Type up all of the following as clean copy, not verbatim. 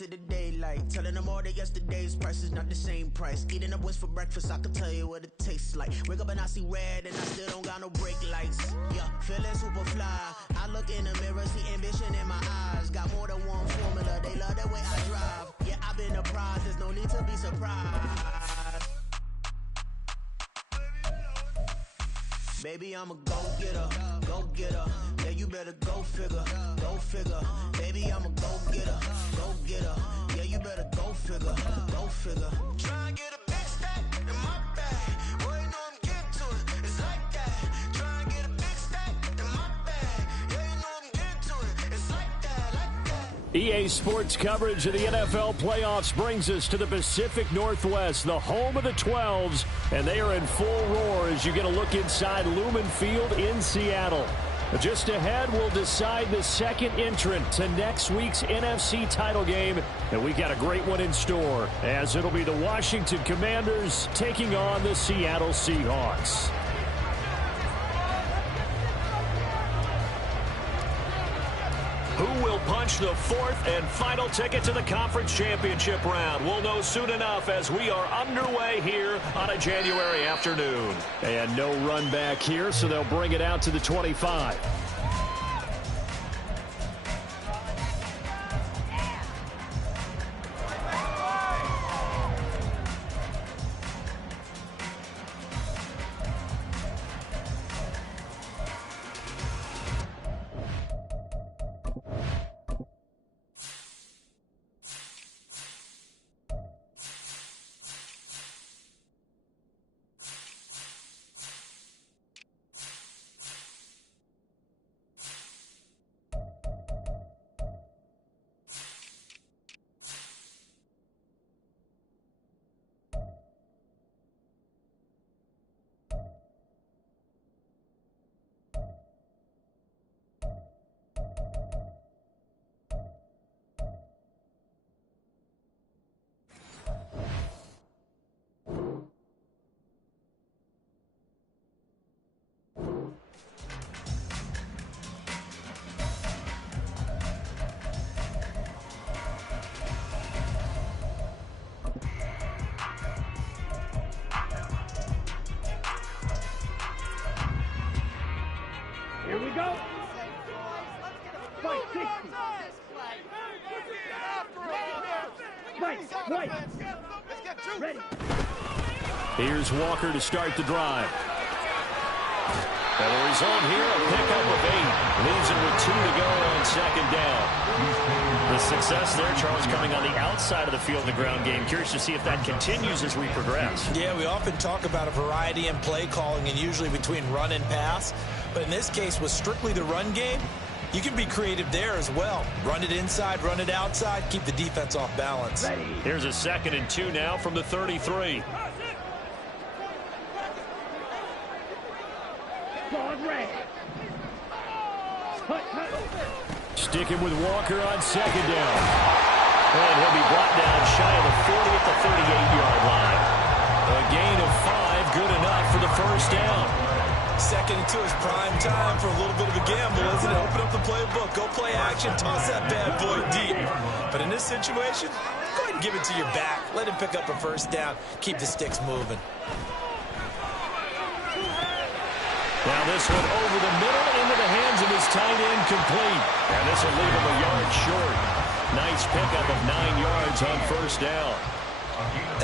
into the daylight. Telling them all that yesterday's price is not the same price. Eating up what's for breakfast, I can tell you what it tastes like. Wake up and I see red and I still don't got no brake lights. Yeah, feeling super fly. I look in the mirror, see ambition in my eyes. Got more than one formula, they love the way I drive. Yeah, I've been a prize, there's no need to be surprised. Baby, I'm a go-getter, go-getter. Yeah, you better go figure, go figure. Baby, I'm a go-getter, go-getter. Yeah, you better go figure, go figure. Try and get a big stack in my bag. Boy, you know I'm getting to it, it's like that. Try and get a big stack in my bag. Yeah, you know I'm getting to it, it's like that, like that. EA Sports coverage of the NFL playoffs brings us to the Pacific Northwest, the home of the 12s, and they are in full roar as you get a look inside Lumen Field in Seattle. Just ahead, we'll decide the second entrant to next week's NFC title game, and we got a great one in store, as it'll be the Washington Commanders taking on the Seattle Seahawks. Who will punch the fourth and final ticket to the conference championship round? We'll know soon enough as we are underway here on a January afternoon. And no run back here, so they'll bring it out to the 25. Here we go. Fight 60. Fight. Ready. Here's Walker to start the drive. And the result here, a pickup of 8. Leaves it with 2 to go on second down. The success there, Charles, coming on the outside of the field in the ground game. Curious to see if that continues as we progress. Yeah, we often talk about a variety in play calling and usually between run and pass. But in this case, with strictly the run game, you can be creative there as well. Run it inside, run it outside, keep the defense off balance. Here's a 2nd and 2 now from the 33. Sticking with Walker on second down. And he'll be brought down shy of the 40 at the 38-yard line. A gain of 5, good enough for the first down. 2nd and 2 is prime time for a little bit of a gamble, isn't it? Open up the playbook, go play action, toss that bad boy deep. But in this situation, go ahead and give it to your back. Let him pick up a first down. Keep the sticks moving. Now this one over the middle into the hands of his tight end, complete. And this will leave him a yard short. Nice pickup of 9 yards on first down.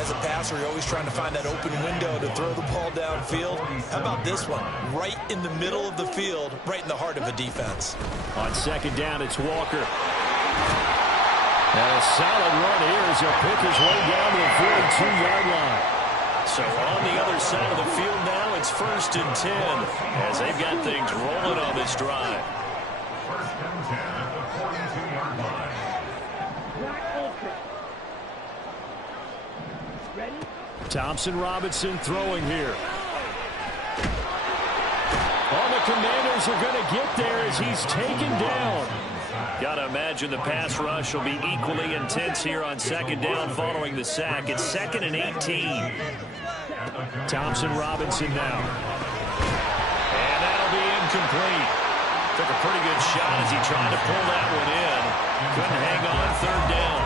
As a passer, you're always trying to find that open window to throw the ball downfield. How about this one? Right in the middle of the field, right in the heart of a defense. On second down, it's Walker. And a solid run here as he'll pick his way down to the 42-yard line. So on the other side of the field now, it's 1st and 10 as they've got things rolling on this drive. First and 10 at the 42-yard line. Thompson Robinson throwing here. All the Commanders are going to get there as he's taken down. Got to imagine the pass rush will be equally intense here on second down following the sack. It's 2nd and 18. Thompson Robinson now. And that'll be incomplete. Took a pretty good shot as he tried to pull that one in. Couldn't hang on 3rd down.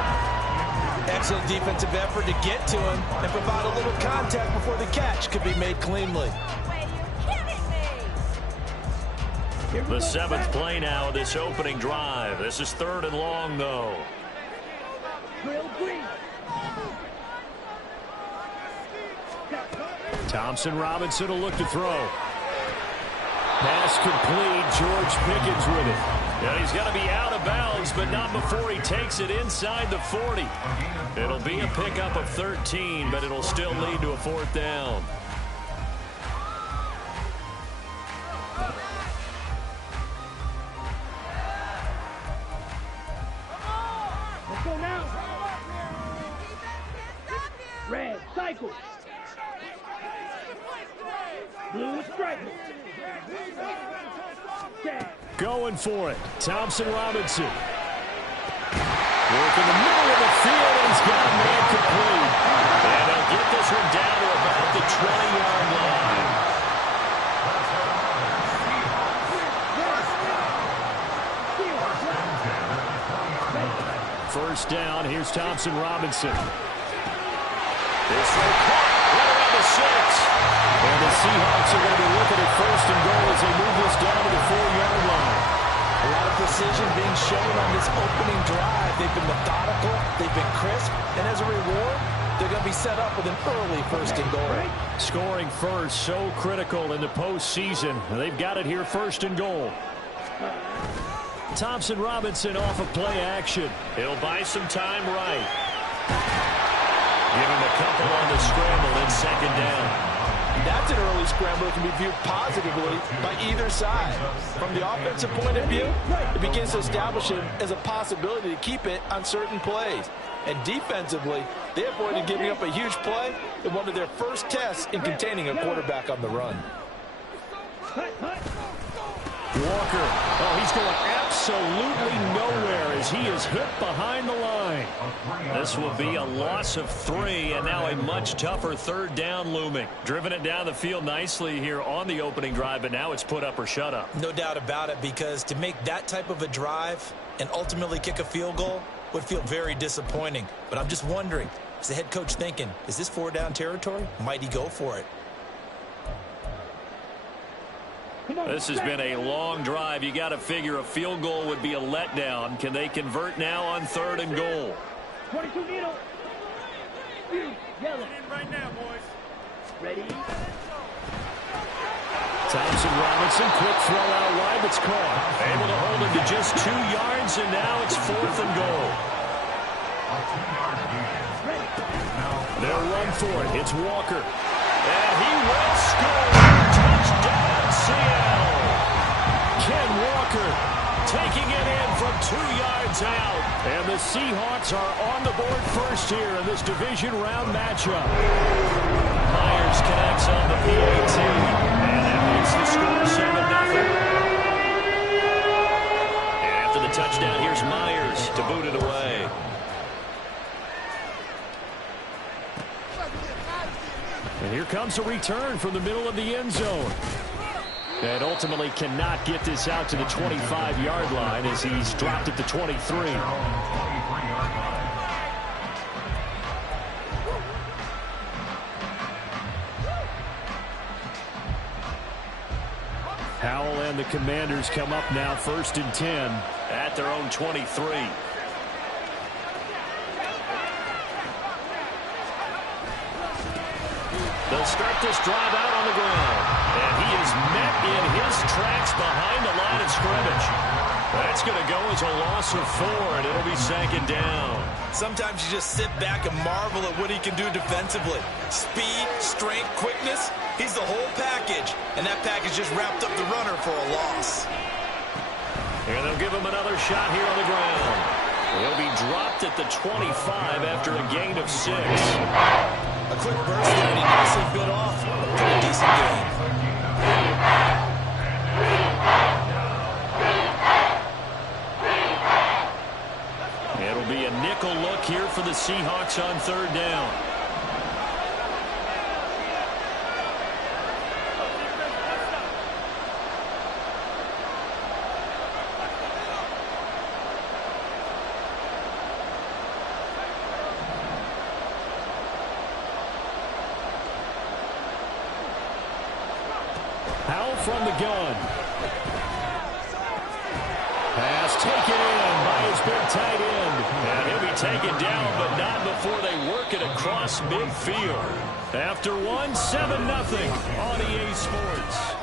Excellent defensive effort to get to him and provide a little contact before the catch could be made cleanly. The 7th play now of this opening drive. This is 3rd and long, though. Thompson Robinson will look to throw. Pass complete. George Pickens with it. Yeah, he's going to be out of bounds, but not before he takes it inside the 40. It'll be a pickup of 13, but it'll still lead to a 4th down. Let's go now. Red, cycle. Blue, strike. Going for it. Thompson Robinson. Work in the middle of the field, and he's got a man complete. And they'll get this one down to about the 20-yard line. First down, here's Thompson Robinson. This one caught right around the 6. And the Seahawks are going to be looking at 1st and goal as they move this down to the 4-yard line. A lot of precision being shown on this opening drive. They've been methodical, they've been crisp, and as a reward, they're going to be set up with an early 1st and goal. Scoring first, so critical in the postseason. They've got it here, 1st and goal. Thompson Robinson off of play action. He'll buy some time right. Give him a couple on the scramble in 2nd down. That's an early scramble that can be viewed positively by either side. From the offensive point of view, it begins to establish him as a possibility to keep it on certain plays. And defensively, they avoided giving up a huge play in one of their first tests in containing a quarterback on the run. Walker, oh, he's going absolutely nowhere as he is hit behind the line. This will be a loss of 3, and now a much tougher 3rd down looming. Driven it down the field nicely here on the opening drive, but now it's put up or shut up. No doubt about it, because to make that type of a drive and ultimately kick a field goal would feel very disappointing. But I'm just wondering, is the head coach thinking, is this 4-down territory? Might he go for it? This has been a long drive. You got to figure a field goal would be a letdown. Can they convert now on 3rd and goal? 22 needle. Yellow. Right now, boys. Ready? Thompson Robinson, quick throw out wide, that's caught. Able to hold him to just 2 yards, and now it's 4th and goal. They'll run for it. It's Walker. And he will score. Touchdown, Seattle. Ken Walker taking it in from 2 yards out. And the Seahawks are on the board first here in this division round matchup. Myers connects on the PAT. And that makes the score 7-0. And after the touchdown, here's Myers to boot it away. And here comes a return from the middle of the end zone. And ultimately cannot get this out to the 25-yard line as he's dropped at the 23. Howell and the Commanders come up now 1st and 10 at their own 23. They'll start this drive out on the ground. And he is met in his tracks behind the line of scrimmage. That's going to go as a loss of 4, and it'll be 2nd down. Sometimes you just sit back and marvel at what he can do defensively. Speed, strength, quickness, he's the whole package. And that package just wrapped up the runner for a loss. And they'll give him another shot here on the ground. He'll be dropped at the 25 after a gain of 6. A quick burst there, and he nicely bit off a pretty decent game. It'll be a nickel look here for the Seahawks on 3rd down. from the gun. Pass taken in by his big tight end. And he'll be taken down, but not before they work it across midfield. After 1, 7-0 on EA Sports.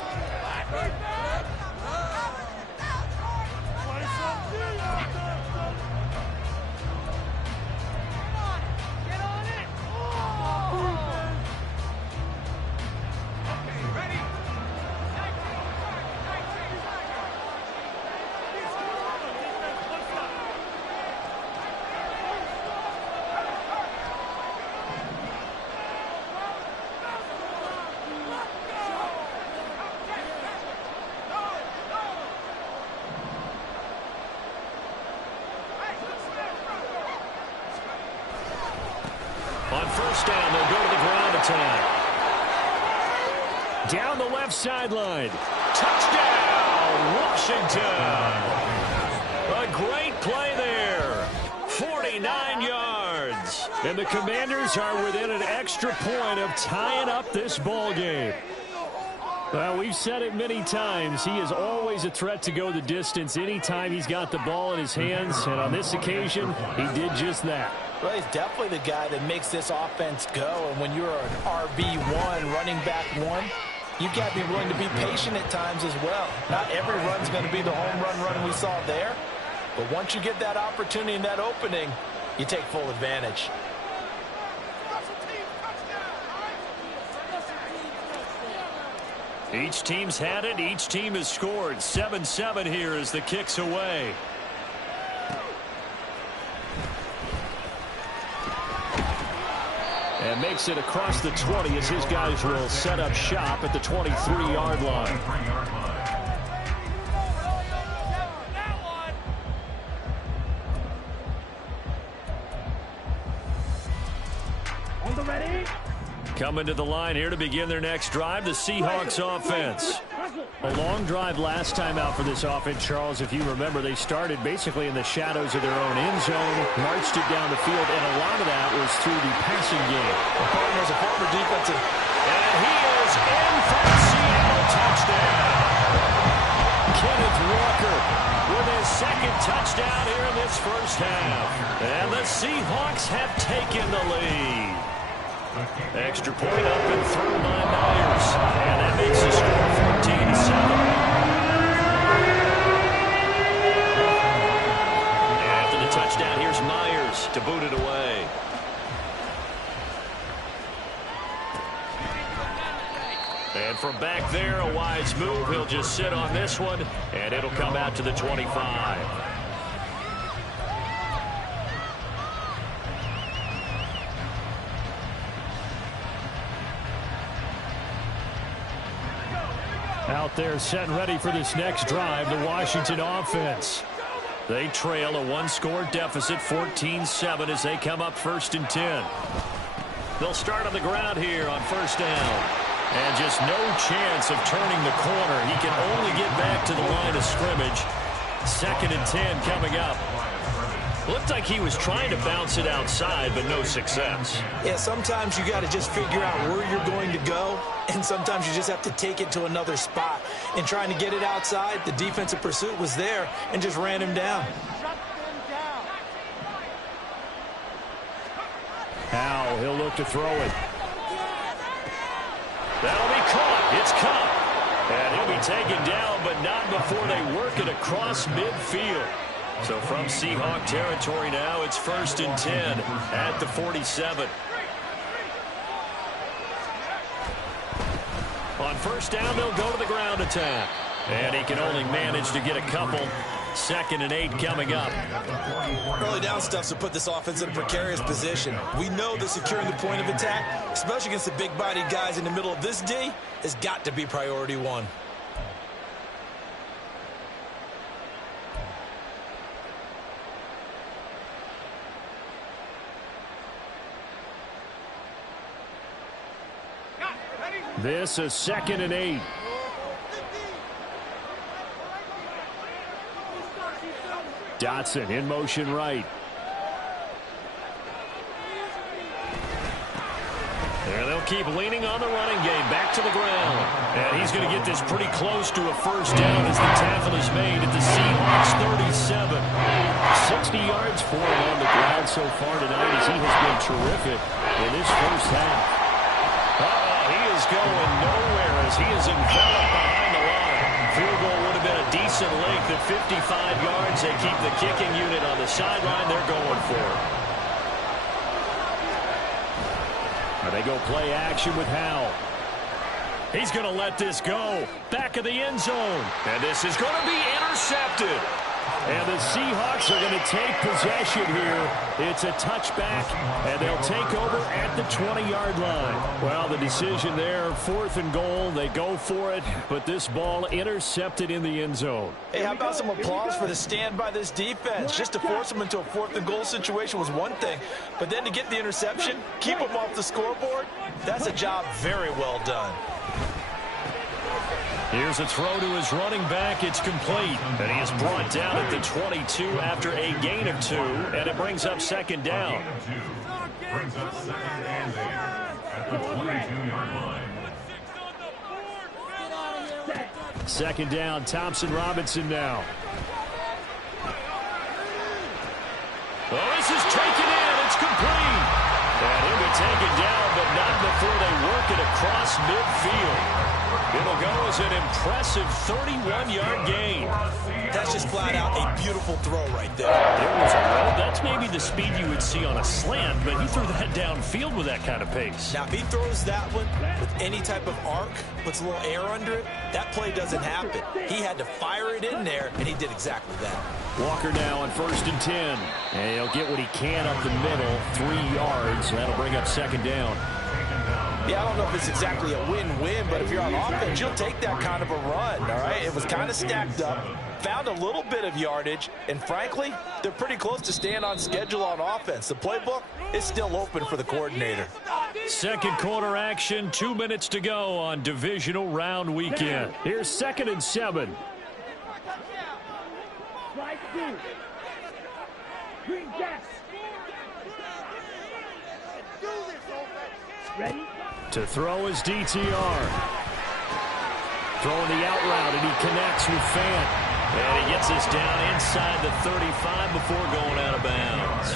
On first down, they'll go to the ground attack. Down the left sideline. Touchdown, Washington. A great play there. 49 yards. And the Commanders are within an extra point of tying up this ball game. Well, we've said it many times. He is always a threat to go the distance anytime he's got the ball in his hands. And on this occasion, he did just that. Well, he's definitely the guy that makes this offense go. And when you're an RB1, running back one, you've got to be willing to be patient at times as well. Not every run's going to be the home run we saw there. But once you get that opportunity and that opening, you take full advantage. Each team's had it. Each team has scored. 7-7 here as the kick's away. And makes it across the 20 as his guys will set up shop at the 23-yard line. On the ready. Coming to the line here to begin their next drive, the Seahawks offense. A long drive last time out for this offense, Charles. If you remember, they started basically in the shadows of their own end zone, marched it down the field, and a lot of that was through the passing game. The partner's a former defensive. And he is in for the Seattle touchdown. Kenneth Walker with his second touchdown here in this first half. And the Seahawks have taken the lead. Extra point up and through by Myers. And that makes the score 14-7. After the touchdown, here's Myers to boot it away. And from back there, a wise move. He'll just sit on this one, and it'll come out to the 25. Out there set and ready for this next drive, the Washington offense. They trail a one-score deficit, 14-7, as they come up 1st and 10. They'll start on the ground here on first down. And just no chance of turning the corner. He can only get back to the line of scrimmage. 2nd and 10 coming up. Looked like he was trying to bounce it outside, but no success. Yeah, sometimes you got to just figure out where you're going to go, and sometimes you just have to take it to another spot. And trying to get it outside, the defensive pursuit was there and just ran him down. Howell, he'll look to throw it. That'll be caught. It's caught. And he'll be taken down, but not before they work it across midfield. So from Seahawk territory now, it's 1st and 10 at the 47. On first down, they'll go to the ground attack. And he can only manage to get a couple. 2nd and 8 coming up. Early down stuff's to put this offense in a precarious position. We know that securing the point of attack, especially against the big-bodied guys in the middle of this D, has got to be priority one. This is 2nd and 8. Dotson in motion right. And they'll keep leaning on the running game. Back to the ground. And he's going to get this pretty close to a first down as the tackle is made at the Seahawks 37. 60 yards for him on the ground so far tonight as he has been terrific in this first half. He is going nowhere as he is enveloped behind the line. Field goal would have been a decent length at 55 yards. They keep the kicking unit on the sideline. They're going for it. And they go play action with Howell. He's going to let this go. Back of the end zone. And this is going to be intercepted. And the Seahawks are going to take possession here. It's a touchback, and they'll take over at the 20-yard line. Well, the decision there, 4th and goal. They go for it, but this ball intercepted in the end zone. Hey, how about some applause for the stand by this defense? Just to force them into a 4th and goal situation was one thing, but then to get the interception, keep them off the scoreboard, that's a job very well done. Here's a throw to his running back. It's complete. And he is brought down at the 22 after a gain of 2. And it brings up second down. Brings up 2nd and 8 at the 22-yard line. Second down, Thompson Robinson now. Oh, this is taken in. It's complete. And he'll be taken down, but not before they work it across midfield. It'll go as an impressive 31-yard gain. That's just flat out a beautiful throw right there. That's maybe the speed you would see on a slant, but he threw that downfield with that kind of pace. Now, if he throws that one with any type of arc, puts a little air under it, that play doesn't happen. He had to fire it in there, and he did exactly that. Walker now on 1st and 10. And he'll get what he can up the middle, 3 yards. That'll bring up second down. Yeah, I don't know if it's exactly a win-win, but if you're on offense, you'll take that kind of a run, all right? It was kind of stacked up, found a little bit of yardage, and frankly, they're pretty close to staying on schedule on offense. The playbook is still open for the coordinator. Second quarter action, 2 minutes to go on divisional round weekend. Here's 2nd and 7. Ready? To throw his DTR. Throwing the out route, and he connects with Fant. And he gets this down inside the 35 before going out of bounds.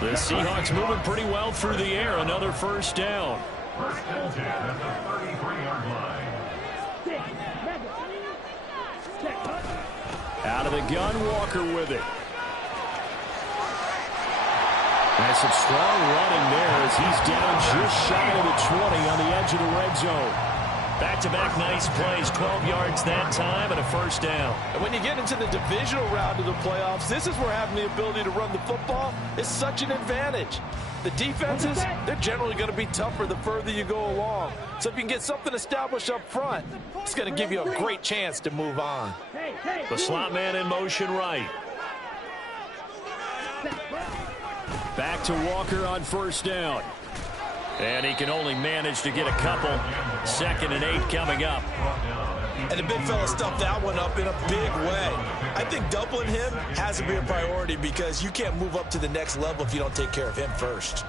The Seahawks moving pretty well through the air. Another first down. 1st and 10 at the 33-yard line. Out of the gun, Walker with it. And some strong running there as he's down just shy of the 20 on the edge of the red zone. Back-to-back nice plays, 12 yards that time and a first down. And when you get into the divisional round of the playoffs, this is where having the ability to run the football is such an advantage. The defenses, they're generally going to be tougher the further you go along. So if you can get something established up front, it's going to give you a great chance to move on. The slot man in motion right. Back to Walker on first down. And he can only manage to get a couple. 2nd and 8 coming up. And the big fella stuffed that one up in a big way. I think doubling him has to be a priority because you can't move up to the next level if you don't take care of him first.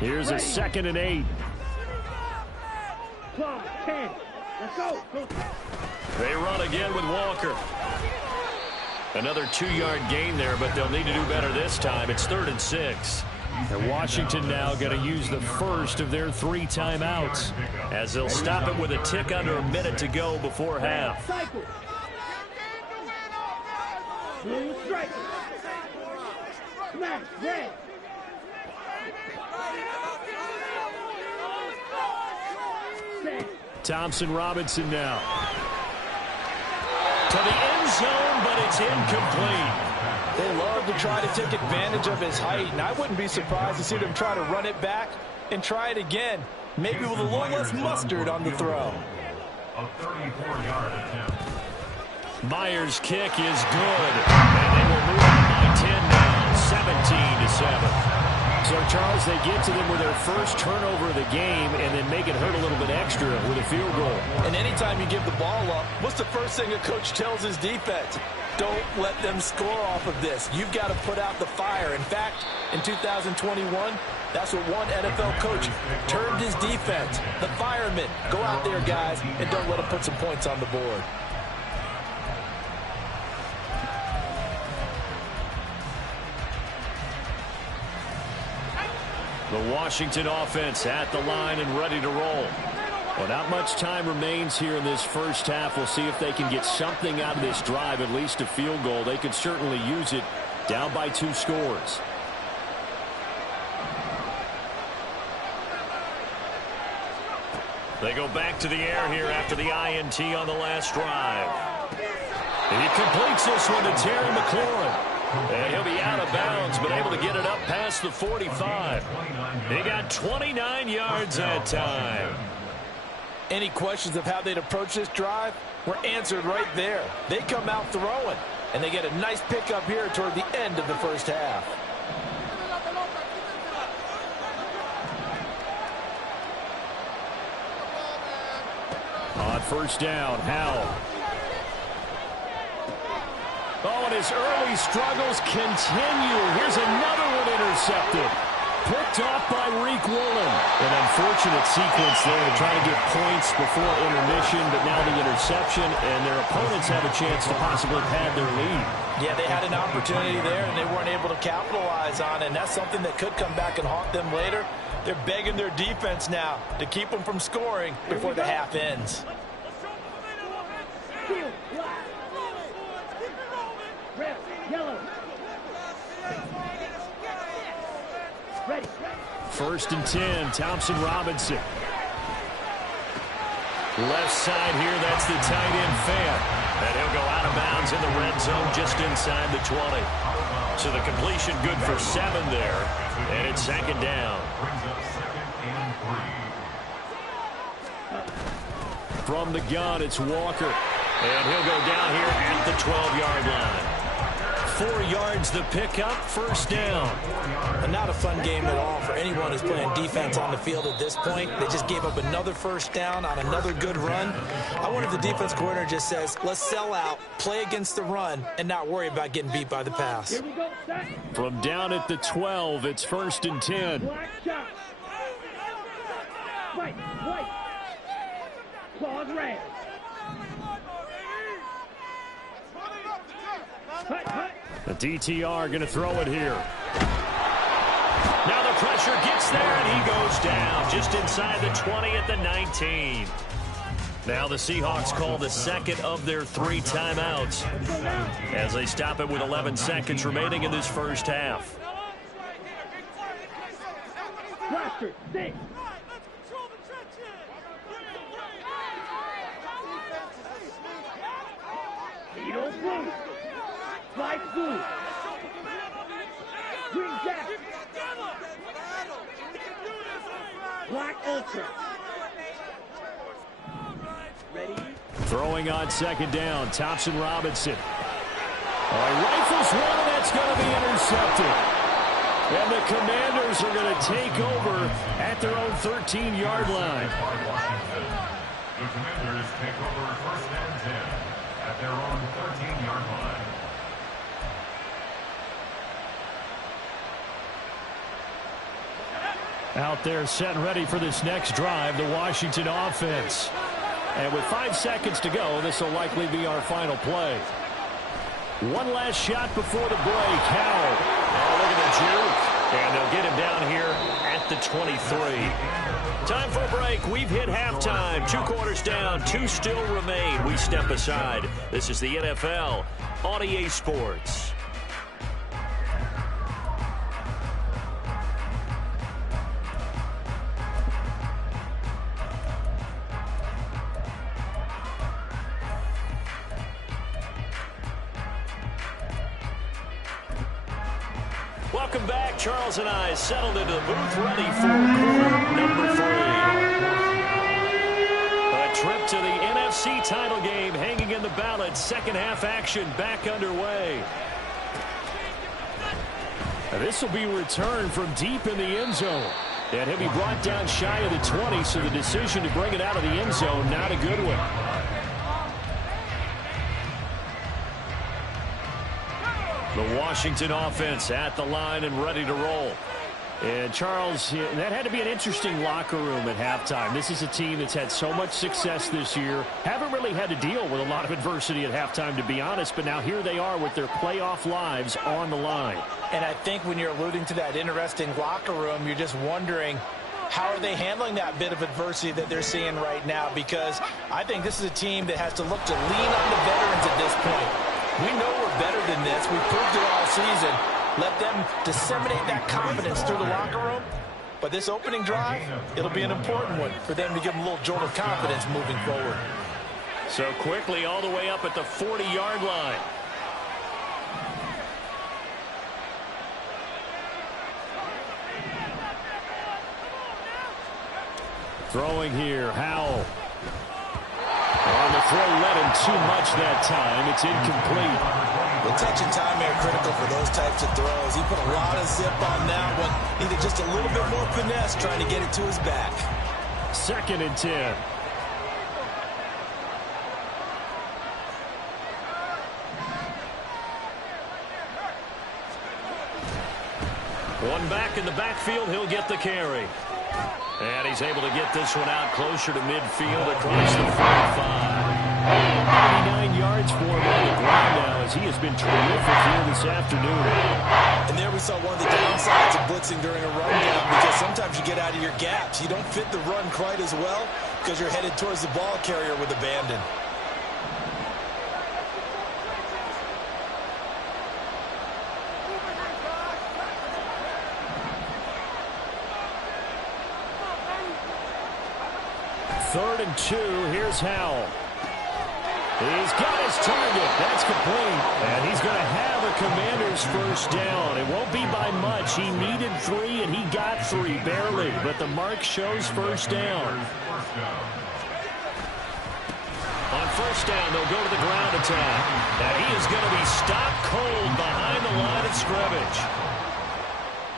Here's a 2nd and 8. 10. Let's go. They run again with Walker. Another 2-yard gain there, but they'll need to do better this time. It's 3rd and 6. And Washington now going to use the first of their 3 timeouts as they'll stop it with a tick under a minute to go before half. Thompson Robinson now. To the end zone, but it's incomplete. They love to try to take advantage of his height, and I wouldn't be surprised to see them try to run it back and try it again, maybe with a little less mustard on the throw. A 34-yard attempt. Myers' kick is good, and they will move on by 10 now, 17-7. So, Charles, they get to them with their first turnover of the game and then make it hurt a little bit extra with a field goal. And anytime you give the ball up, what's the first thing a coach tells his defense? Don't let them score off of this. You've got to put out the fire. In fact, in 2021, that's what one NFL coach termed his defense. The firemen. Go out there, guys, and don't let them put some points on the board. The Washington offense at the line and ready to roll. Well, not much time remains here in this first half. We'll see if they can get something out of this drive, at least a field goal. They could certainly use it, down by 2 scores. They go back to the air here after the INT on the last drive. He completes this one to Terry McLaurin. And he'll be out of bounds, but able to get it up past the 45. He got 29 yards that time. Any questions of how they'd approach this drive were answered right there. They come out throwing, and they get a nice pickup here toward the end of the first half. On first down, Howell. Oh, and his early struggles continue. Here's another one intercepted. Picked off by Reek Woolen. An unfortunate sequence there to try to get points before intermission, but now the interception, and their opponents have a chance to possibly pad their lead. Yeah, they had an opportunity there, and they weren't able to capitalize on it, and that's something that could come back and haunt them later. They're begging their defense now to keep them from scoring before the half ends. Red, yellow. Ready. First and 10, Thompson Robinson. Left side here, that's the tight end Fan. And he'll go out of bounds in the red zone just inside the 20. So the completion good for 7 there. And it's second down. From the gun, it's Walker. And he'll go down here at the 12-yard line. 4 yards the pickup, first down. And not a fun game at all for anyone who's playing defense on the field at this point. They just gave up another first down on another good run. I wonder if the defense coordinator just says, let's sell out, play against the run, and not worry about getting beat by the pass. Here we go, set. From down at the 12, it's first and 10. Black shot. White, white. Claws red. Hut, hut. The DTR going to throw it here. Now the pressure gets there, and he goes down just inside the 20 at the 19. Now the Seahawks call the second of their 3 timeouts as they stop it with 11 seconds remaining in this first half. Blaster, stay. Needle blue. Light blue. Green jack. Black ultra. Ready? Throwing on second down, Thompson Robinson. Rifles one, and that's going to be intercepted. And the Commanders are going to take over at their own 13-yard line. The Commanders take over first and 10 at their own 13-yard line. Out there set and ready for this next drive, the Washington offense. And with 5 seconds to go, this will likely be our final play. One last shot before the break. Howell. Oh, look at the juke. And they'll get him down here at the 23. Time for a break. We've hit halftime. 2 quarters down. 2 still remain. We step aside. This is the NFL on EA Sports. Welcome back. Charles and I settled into the booth, ready for quarter number 3. A trip to the NFC title game hanging in the balance. Second half action back underway. This will be returned from deep in the end zone. And he'll be brought down shy of the 20, so the decision to bring it out of the end zone, not a good one. The Washington offense at the line and ready to roll. And Charles, that had to be an interesting locker room at halftime. This is a team that's had so much success this year. Haven't really had to deal with a lot of adversity at halftime, to be honest. But now here they are with their playoff lives on the line. And I think when you're alluding to that interesting locker room, you're just wondering, how are they handling that bit of adversity that they're seeing right now? Because I think this is a team that has to look to lean on the veterans at this point. We know we're better than this. We've proved it all season. Let them disseminate that confidence through the locker room. But this opening drive, it'll be an important one for them to give them a little jolt of confidence moving forward. So quickly all the way up at the 40-yard line. Throwing here, Howell. On the throw, led him too much that time. It's incomplete. The touch and time are critical for those types of throws. He put a lot of zip on that one. Needed just a little bit more finesse trying to get it to his back. 2nd and 10. One back in the backfield, he'll get the carry. And he's able to get this one out closer to midfield across the 45. 99 yards for him on the ground now, as he has been terrific here this afternoon. And there we saw one of the downsides of blitzing during a rundown, because sometimes you get out of your gaps. You don't fit the run quite as well because you're headed towards the ball carrier with abandon. Third and 2, here's Howell. He's got his target. That's complete. And he's going to have a Commander's first down. It won't be by much. He needed 3, and he got 3, barely. But the mark shows first down. On first down, they'll go to the ground attack. And he is going to be stopped cold behind the line of scrimmage.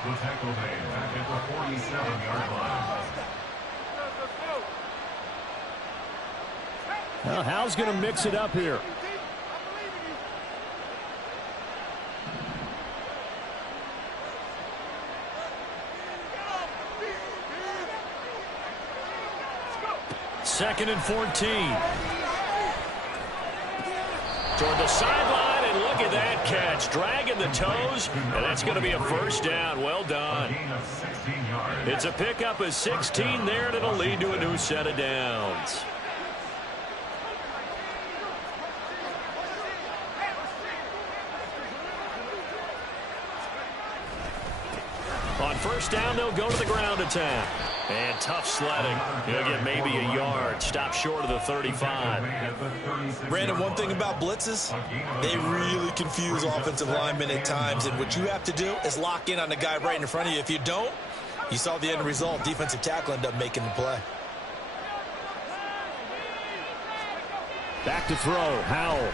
The tackle made back at the 47-yard line. Well, Howell's going to mix it up here. Second and 14. Toward the sideline, and look at that catch. Dragging the toes, and that's going to be a first down. Well done. It's a pickup of 16 there, and it'll lead to a new set of downs. On first down, they'll go to the ground attack. And tough sledding. He'll get maybe a yard. Stop short of the 35. Brandon, one thing about blitzes, they really confuse offensive linemen at times. And what you have to do is lock in on the guy right in front of you. If you don't, you saw the end result. Defensive tackle ended up making the play. Back to throw. Howell.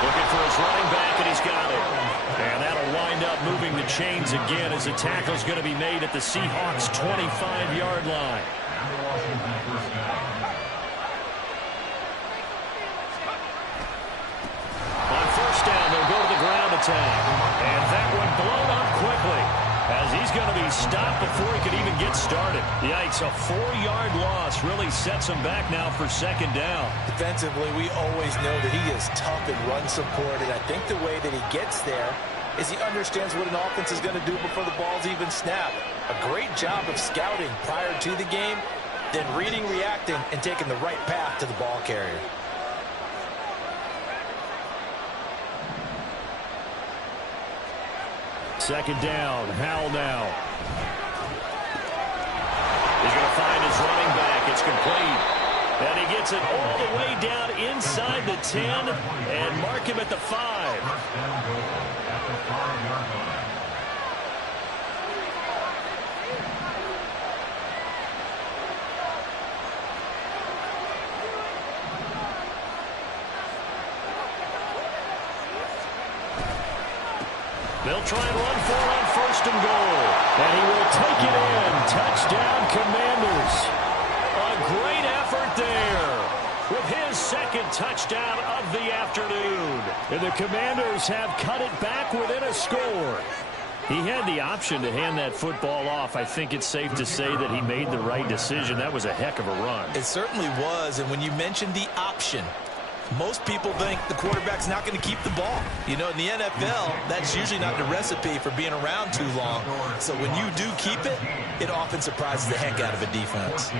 Looking for his running back, and he's got it. And that'll wind up moving the chains again as the tackle's going to be made at the Seahawks' 25-yard line. On first down, they'll go to the ground attack. And that one blown up quickly as he's going to be stopped before he could even get started. Yikes, a 4-yard loss really sets him back now for second down. Defensively, we always know that he is tough in run support, and I think the way that he gets there is he understands what an offense is going to do before the ball's even snapped. A great job of scouting prior to the game, then reading, reacting, and taking the right path to the ball carrier. Second down, Howell now. He's going to find his running back. It's complete. And he gets it all the way down inside the 10 and mark him at the 5. They'll try and run for it on 1st and goal. And he will take it in. Touchdown, Commanders. A great effort there with his 2nd touchdown of the afternoon. And the Commanders have cut it back within a score. He had the option to hand that football off. I think it's safe to say that he made the right decision. That was a heck of a run. It certainly was. And when you mentioned the option, most people think the quarterback's not going to keep the ball. You know, in the NFL, that's usually not the recipe for being around too long. So when you do keep it, it often surprises the heck out of a defense.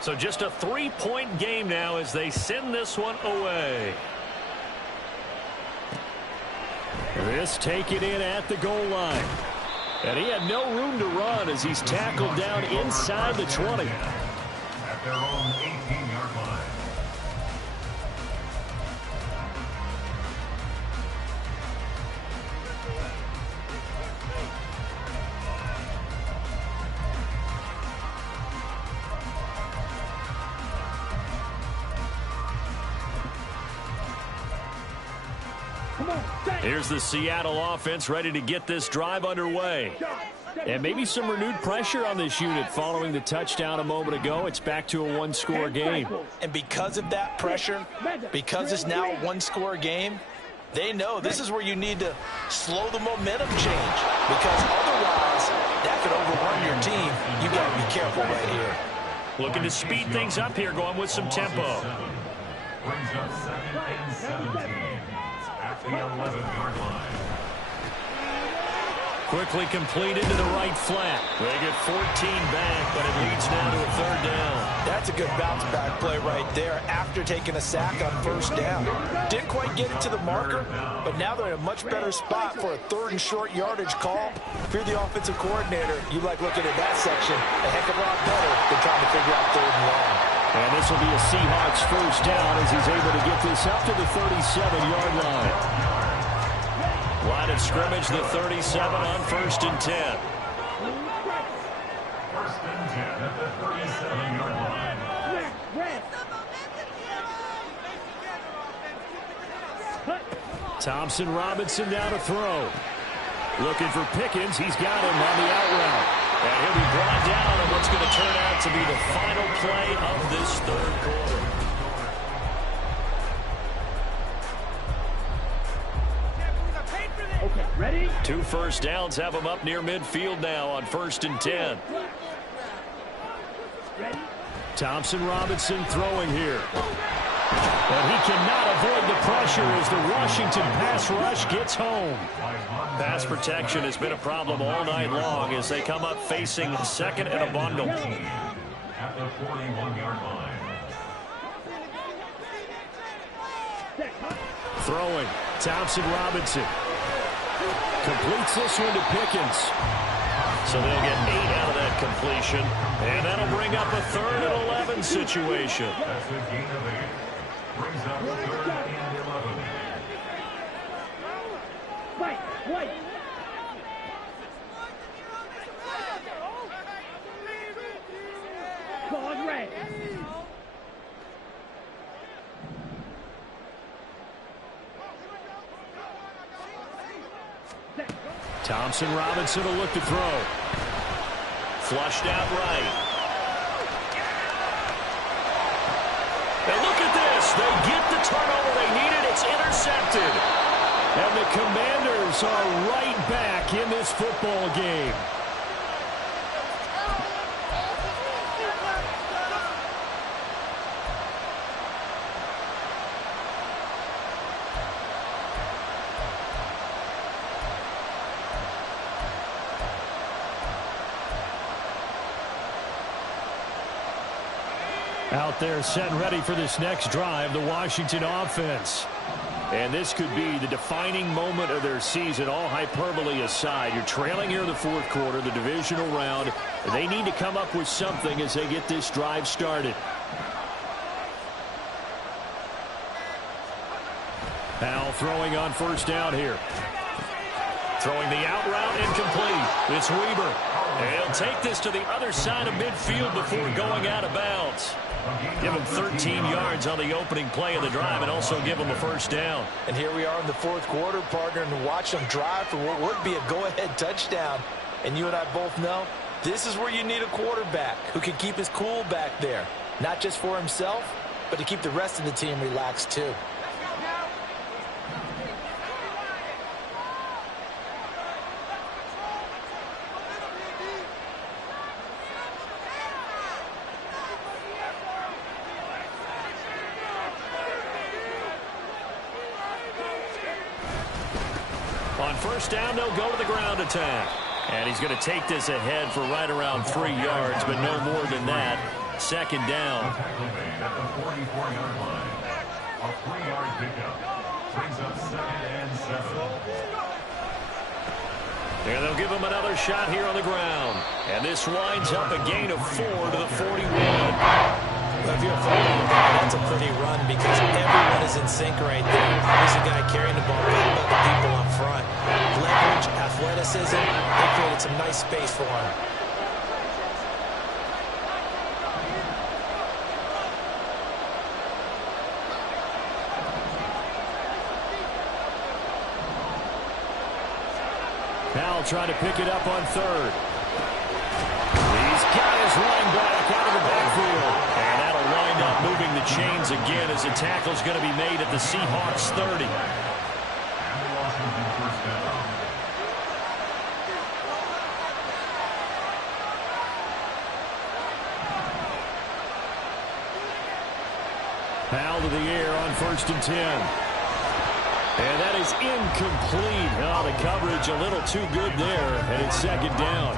So just a 3-point game now as they send this one away. This taken in at the goal line. And he had no room to run as he's tackled down inside the 20. At their own 18-yard line. Here's the Seattle offense ready to get this drive underway. And maybe some renewed pressure on this unit following the touchdown a moment ago. It's back to a 1-score game. And because of that pressure, because it's now a 1-score game, they know this is where you need to slow the momentum change. Because otherwise, that could overrun your team. You got to be careful right here. Looking to speed things up here, going with some tempo. Brings up 2nd and 17 at the 11-yard line. Quickly completed to the right flat. They get 14 back, but it leads now to a 3rd down. That's a good bounce back play right there after taking a sack on 1st down. Didn't quite get it to the marker, but now they're in a much better spot for a 3rd and short yardage call. If you're the offensive coordinator, you like looking at that section a heck of a lot better than trying to figure out 3rd and long. And this will be a Seahawks 1st down as he's able to get this up to the 37-yard line. Line of scrimmage, the 37 on 1st and 10. 1st and 10 at the 37-yard line. Thompson Robinson down to throw. Looking for Pickens. He's got him on the out route. And he'll be brought down on what's going to turn out to be the final play of this 3rd quarter. Okay, ready? 2 first downs have him up near midfield now on 1st and 10. Ready? Thompson Robinson throwing here. And he cannot avoid the pressure as the Washington pass rush gets home. Pass protection has been a problem all night long as they come up facing 2nd and a bundle. At the 41-yard line. Throwing. Thompson Robinson. Completes this one to Pickens. So they'll get 8 out of that completion. And that'll bring up a 3rd and 11 situation. That's a gain of 8. Brings up 3rd and 11. White. Call red. Thompson Robinson will look to throw. Flushed out right. And look at this. They get the turnover they needed. It's intercepted. And the Commanders are right back in this football game. Out there set and ready for this next drive, the Washington offense. And this could be the defining moment of their season, all hyperbole aside. You're trailing here in the 4th quarter, the divisional round. They need to come up with something as they get this drive started. Powell throwing on 1st down here. Throwing the out route incomplete. It's Weber. And he'll take this to the other side of midfield before going out of bounds. Give him 13 yards on the opening play of the drive and also give him a first down. And here we are in the fourth quarter, partner, and watch them drive for what would be a go-ahead touchdown. And you and I both know this is where you need a quarterback who can keep his cool back there. Not just for himself, but to keep the rest of the team relaxed too. On first down, they'll go to the ground attack. And he's going to take this ahead for right around 3 yards, but no more than that. Second down. At the 44-yard line. A 3-yard pickup. Brings up 2nd and 7. And they'll give him another shot here on the ground. And this winds up a gain of 4 to the 41. Well, if you're a football guy, that's a pretty run because everyone is in sync right there. Here's a guy carrying the ball. What about the people up front? Leverage, athleticism, they created some nice space for him. Powell trying to pick it up on third. He's got his running back out of the backfield. And that'll wind up moving the chains again as the tackle's going to be made at the Seahawks 30. Powell to the air on 1st and 10. And that is incomplete. Oh, the coverage a little too good there, and it's second down.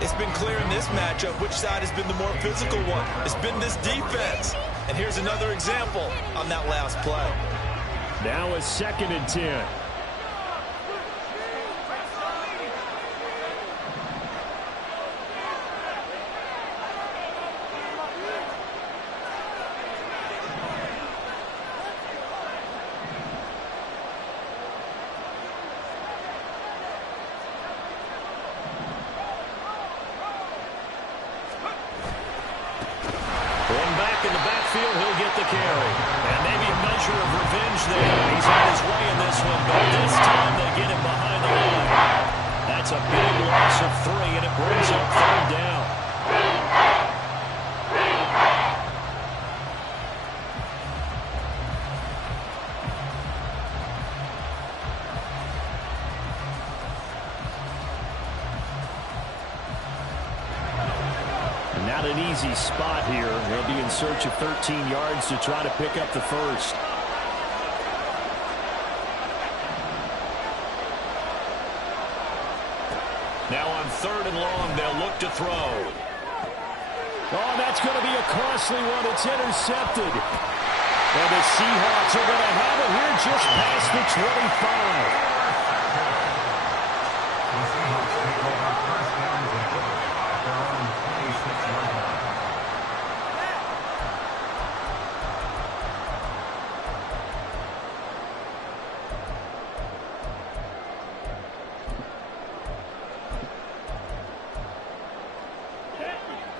It's been clear in this matchup which side has been the more physical one. It's been this defense. And here's another example on that last play. Now it's 2nd and 10. He'll get the carry. And maybe a measure of revenge there. He's on his way in this one, but this time they get him behind the line. That's a big loss of 3, and it brings up 3rd down. Not an easy spot here. They'll be in search of 13 yards to try to pick up the first. Now on 3rd and long, they'll look to throw. Oh, that's going to be a costly one. It's intercepted. And the Seahawks are going to have it here just past the 25.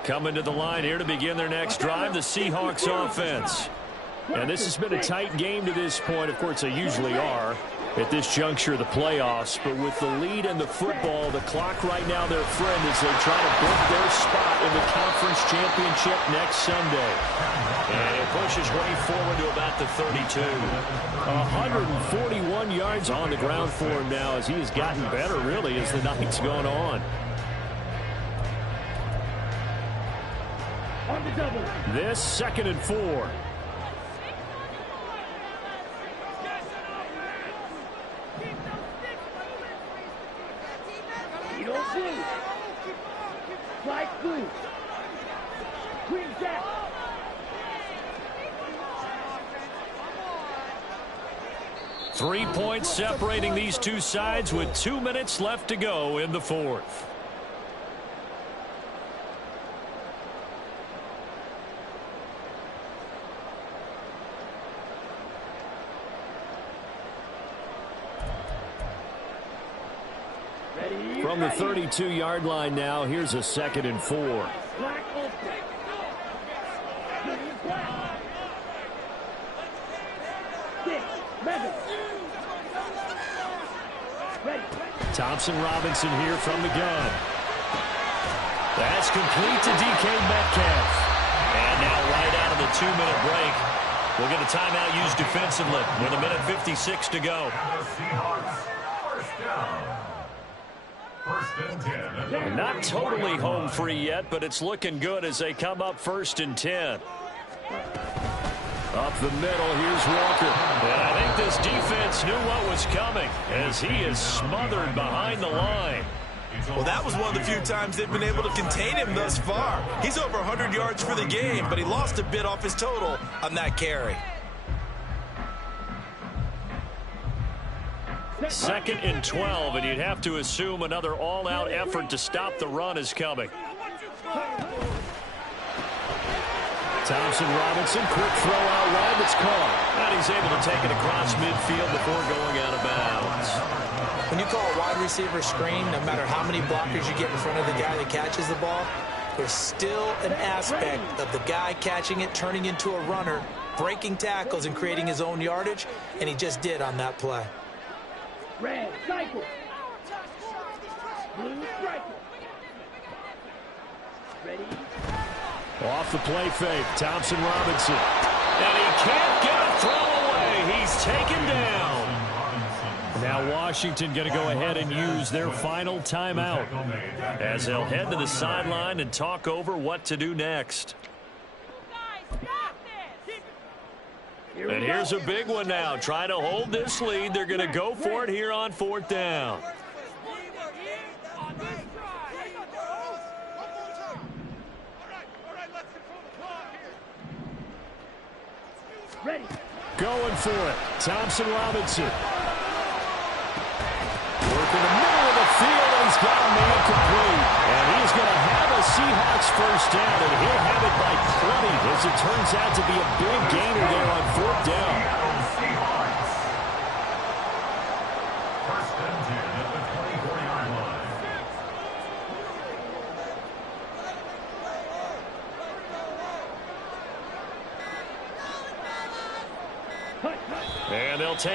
Coming to the line here to begin their next drive, the Seahawks offense. And this has been a tight game to this point. Of course, they usually are at this juncture of the playoffs. But with the lead and the football, the clock right now their friend as they try to book their spot in the conference championship next Sunday. And it pushes way forward to about the 32. 141 yards on the ground for him now as he has gotten better, really, as the night's gone on. This 2nd and 4. You don't blue. Flight blue. Green jack. Three points separating these two sides with 2 minutes left to go in the fourth. From the 32-yard line now, here's a 2nd and 4. Black open. Black. 6, 11. Ready. Thompson Robinson here from the gun. That's complete to DK Metcalf. And now right out of the 2-minute break, we'll get a timeout used defensively with 1:56 to go. The Seahawks, first down. First and 10. Not totally home free yet, but it's looking good as they come up 1st and 10. Up the middle, here's Walker. And I think this defense knew what was coming as he is smothered behind the line. Well, that was one of the few times they've been able to contain him thus far. He's over 100 yards for the game, but he lost a bit off his total on that carry. 2nd and 12, and you'd have to assume another all-out effort to stop the run is coming. Thompson Robinson, quick throw out wide that's caught. And he's able to take it across midfield before going out of bounds. When you call a wide receiver screen, no matter how many blockers you get in front of the guy that catches the ball, there's still an aspect of the guy catching it, turning into a runner, breaking tackles and creating his own yardage, and he just did on that play. Red, cycle. Blue, striker. Ready. Off the play fake, Thompson Robinson. And he can't get a throw away. He's taken down. Now Washington going to go ahead and use their final timeout as they'll head to the sideline and talk over what to do next. And here's a big one now. Trying to hold this lead. They're going to go for it here on 4th down. Ready. Going for it. Thompson Robinson. Working the middle of the field, and he's got him incomplete. And he's going to have a Seahawks first down, and he'll have it by plenty as it turns out to be a big gainer there on 4th down. Seahawks. First and 10 at the 24-yard line. And they'll take